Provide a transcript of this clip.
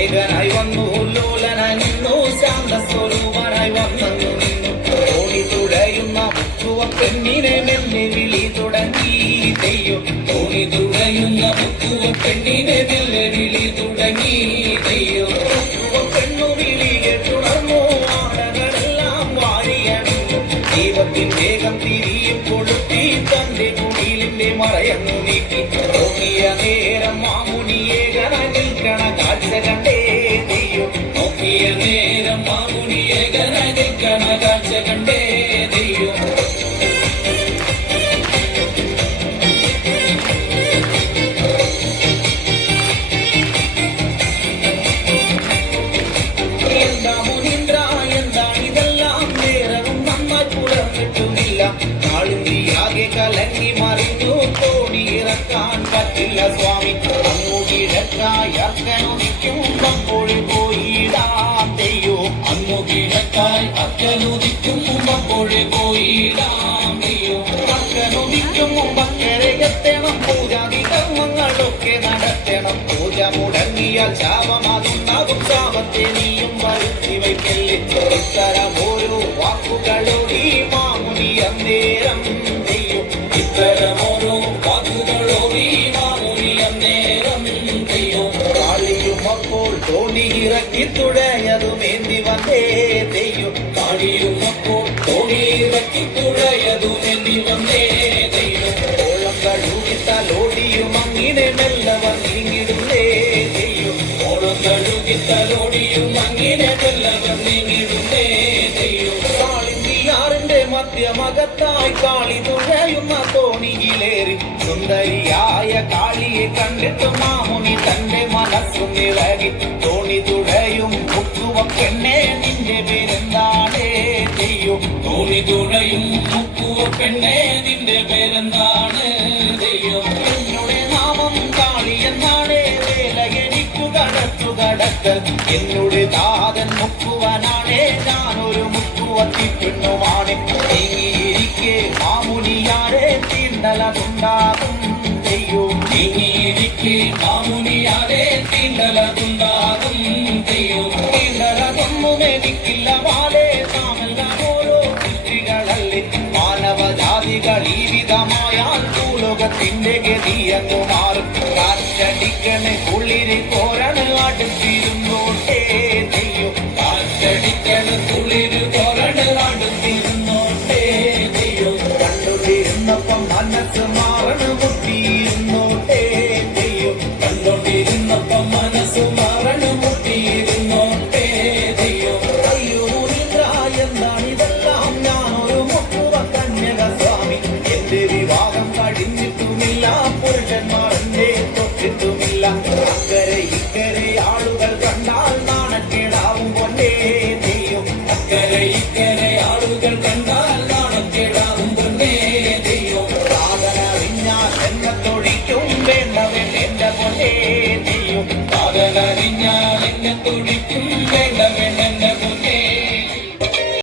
ഏകനായി വന്നു ഉല്ലൂലനായി നിന്നു ശാന്ത സ്വരൂപനായി വന്നു ഓടി തുഴയുന്ന മുക്കുവപ്പെണ്ണിനെ മെല്ലെ വിളി തുടങ്ങി തെയ്യം ഓടി തുഴയുന്ന മുക്കുവപ്പെണ്ണിനെ മെല്ലെ വിളി തുടങ്ങി തെയ്യം പെണ്ണു വിളിയെ തുടർന്നു ആടകളെല്ലാം വാരിയണു ദൈവത്തിൻ വേഗം തിരിയും കൊടുത്തി തന്റെ കുടിലിന്റെ നീക്കി നേരം മാമുനിയെ പുലർന്നിട്ടുമില്ല കാളുന്തിയാകെ കലങ്ങി മറിഞ്ഞു തോണി ഇറക്കാൻ പറ്റില്ല സ്വാമി അങ്ങു കിഴക്കായി അക്കനുദിക്കുമ്പോൾ കിഴക്കായി അക്കനുദിക്കും മുമ്പപ്പോഴേ പോയിടാം തെയ്യോ അക്കനുദിക്കും മുമ്പക്കരെ എത്തണം. പൂജാതി കർമ്മങ്ങളൊക്കെ നടത്തണം. പൂജ മുടങ്ങിയാൽ ശാപമാകുന്നാകും. ശാപത്തെ നീയും വരുത്തി വയ്ക്കല്ലേ. ഇത്തരം ഓരോ വാക്കുകളോട് ഈ മാമുനി അന്നേരം ചെയ്യും. ഇത്തരം ഓരോ വാക്കുകളോട് ഈ മാമുനി അന്നേരം ചെയ്യും. കാളിയും അപ്പോൾ തോണി ഇറക്കി തുഴയതുമേന്തി ഓളം കഴുകി തലോടിയും അങ്ങിനെ മെല്ലവൻ നീങ്ങിടുന്നേ തെയ്യും ഓളം കഴുകി തലോടിയും അങ്ങിനെ മെല്ലവൻ നീങ്ങിടുന്നേ തെയ്യും കാളിന്തിയാറിന്റെ മധ്യമകത്തായി കാളി തുഴയുന്ന തോണിയിലേറി സുന്ദരിയായ കാളിയെ കണ്ടിട്ട് മാമുനി തന്റെ മനസ്സു നിറകി നിന്റെ പേരെന്താണ്? ദൈവം എന്നുടെ നാമം കാളി എന്നാണ്. വേലകനിക്കു കടത്തു കടക്ക എന്നുടെ ദാതൻ മുക്കുവാനാണേ. ഞാനൊരു മുക്കുവത്തിപ്പെണ്ണുമാണ് നീങ്ങിയിരിക്കെ മാമുനിയാരെ തീണ്ടലതുണ്ടാകും. ദൈവം നീങ്ങിയിരിക്കെ മാമുനിയാരെ തീണ്ടലതുണ്ടാകും. ദൈവം തീണ്ടലതൊന്നും എനിക്കില്ല വാഴ Tangal.